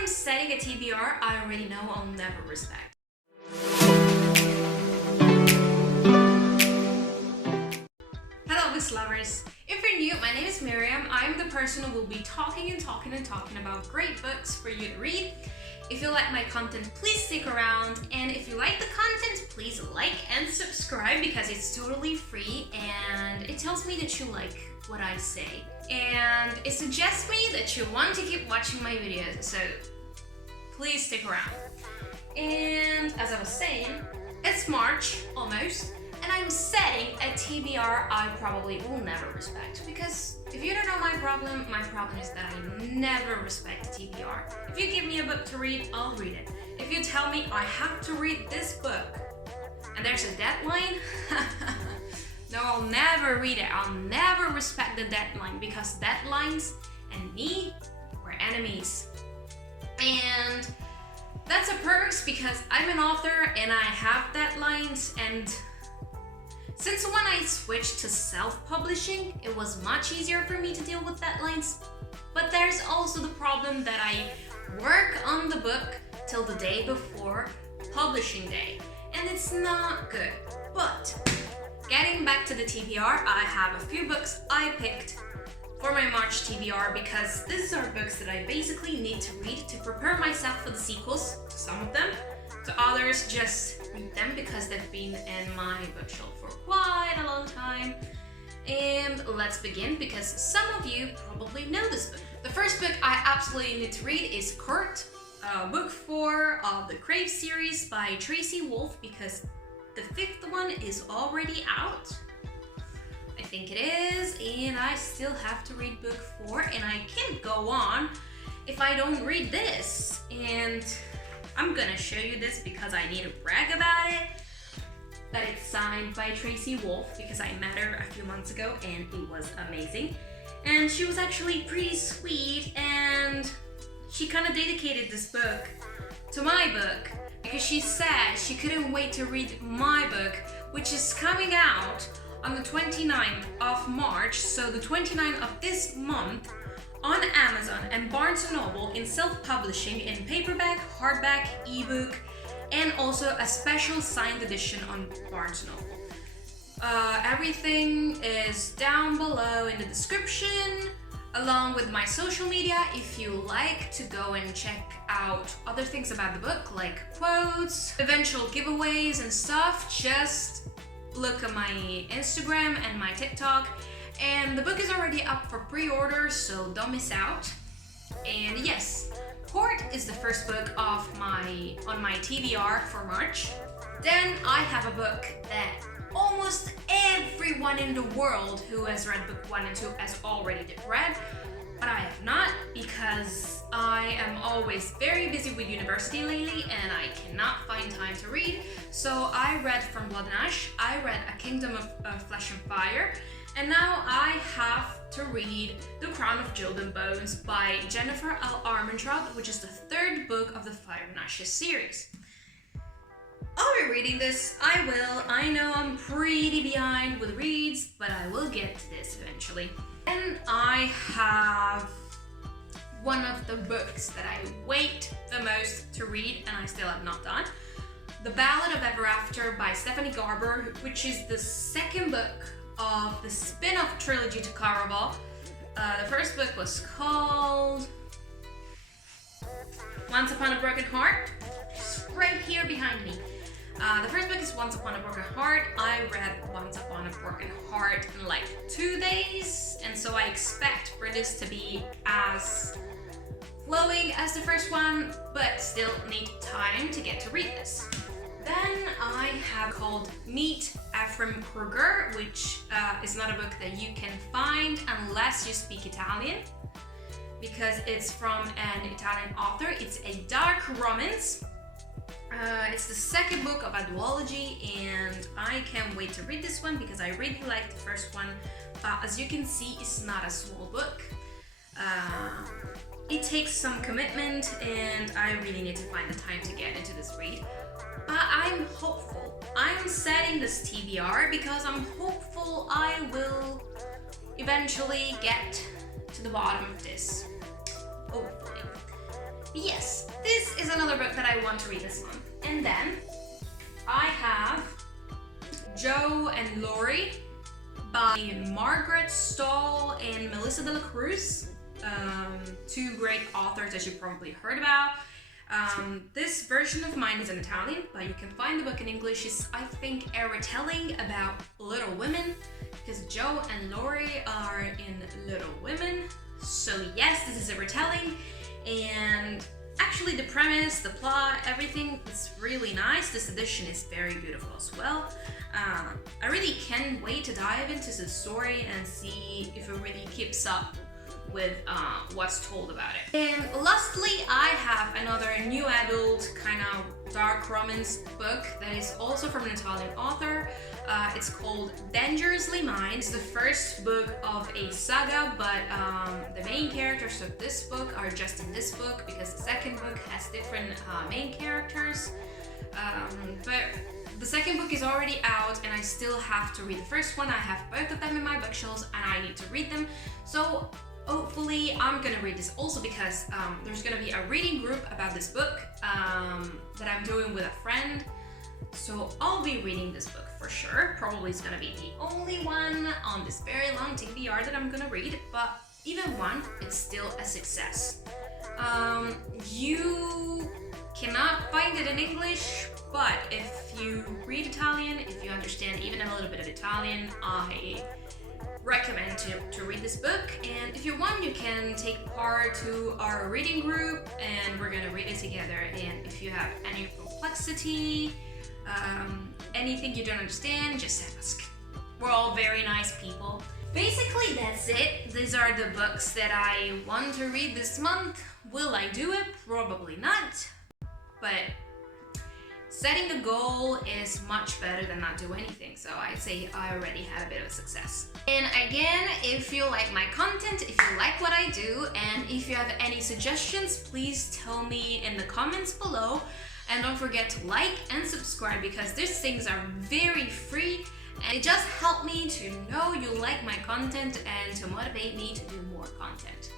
I'm setting a TBR I already know I'll never respect. Hello books lovers! If you're new, my name is Miriam. I'm the person who will be talking about great books for you to read. If you like my content, please stick around, and if you like the content, please like and subscribe because it's totally free and it tells me that you like what I say. And it suggests me that you want to keep watching my videos, so please stick around. And as I was saying, it's March, almost, and I'm setting a TBR I probably will never respect. Because if you don't know my problem is that I never respect a TBR. If you give me a book to read, I'll read it. If you tell me I have to read this book, and there's a deadline, no, I'll never read it. I'll never respect the deadline because deadlines and me were enemies. And that's a perks because I'm an author and I have deadlines, and since when I switched to self-publishing, it was much easier for me to deal with deadlines. But there's also the problem that I work on the book till the day before publishing day, and it's not good. But getting back to the TBR, I have a few books I picked for my March TBR because these are books that I basically need to read to prepare myself for the sequels, some of them. To others, just read them because they've been in my bookshelf for quite a long time. And let's begin because some of you probably know this book. The first book I absolutely need to read is Kurt, book 4 of the Crave series by Tracy Wolff, because the 5th one is already out. I think it is, and I still have to read book 4, and I can't go on if I don't read this. And I'm gonna show you this because I need to brag about it, that it's signed by Tracy Wolff because I met her a few months ago and it was amazing. And she was actually pretty sweet, and she kind of dedicated this book to my book because she said she couldn't wait to read my book, which is coming out on the 29th of March, so the 29th of this month, on Amazon and Barnes & Noble in self-publishing in paperback, hardback, ebook, and also a special signed edition on Barnes & Noble. Everything is down below in the description, along with my social media. If you like to go and check out other things about the book, like quotes, eventual giveaways and stuff, just look at my Instagram and my TikTok. And the book is already up for pre-order, so don't miss out. And yes, Court is the first book on my TBR for March. Then I have a book that almost everyone in the world who has read book 1 and 2 has already read, but I have not because I am always very busy with university lately and I cannot find time to read. So I read From Blood and Ash, I read A Kingdom of Flesh and Fire, and now I have to read The Crown of Jewels and Bones by Jennifer L. Armentrout, which is the 3rd book of the Fire and Ashes series. I'll be reading this, I will. I know I'm pretty behind with reads, but I will get to this eventually. And I have one of the books that I wait the most to read and I still have not done. The Ballad of Ever After by Stephanie Garber, which is the 2nd book of the spin-off trilogy to Caraval. The first book was called Once Upon a Broken Heart, just right here behind me. The first book is Once Upon a Broken Heart. I read Once Upon a Broken Heart in like 2 days, and so I expect for this to be as flowing as the first one, but still need time to get to read this. Then I have called Meet Ephraim Kruger, which is not a book that you can find unless you speak Italian, because it's from an Italian author. It's a dark romance. It's the 2nd book of a duology, and I can't wait to read this one because I really liked the first one. As you can see, it's not a small book. It takes some commitment, and I really need to find the time to get into this read. I'm hopeful. I'm setting this TBR because I'm hopeful I will eventually get to the bottom of this. Hopefully. Yes, this is another book that I want to read this month. And then I have Joe and Laurie by Margaret Stoll and Melissa de la Cruz. Two great authors that you probably heard about. This version of mine is in Italian, but you can find the book in English. It's, I think, a retelling about Little Women, because Joe and Laurie are in Little Women. So yes, this is a retelling, and actually the premise, the plot, everything is really nice. This edition is very beautiful as well. I really can't wait to dive into the story and see if it really keeps up with what's told about it. And lastly, I have another new adult kind of dark romance book that is also from an Italian author. It's called Dangerously Mine. It's the first book of a saga, but the main characters of this book are just in this book because the second book has different main characters. But the second book is already out and I still have to read the first one. I have both of them in my bookshelves and I need to read them. So hopefully I'm gonna read this also because there's gonna be a reading group about this book that I'm doing with a friend. So I'll be reading this book for sure. Probably it's gonna be the only one on this very long TBR that I'm gonna read, but even one, it's still a success. You cannot find it in English, but if you read Italian, if you understand even a little bit of Italian, I recommend to read this book. And if you want, you can take part to our reading group and we're gonna read it together. And if you have any perplexity, anything you don't understand, just ask. We're all very nice people. Basically, that's it. These are the books that I want to read this month. Will I do it? Probably not. But setting a goal is much better than not do anything. So I'd say I already had a bit of a success. And again, if you like my content, if you like what I do, and if you have any suggestions, please tell me in the comments below. And don't forget to like and subscribe because these things are very free and it just helps me to know you like my content and to motivate me to do more content.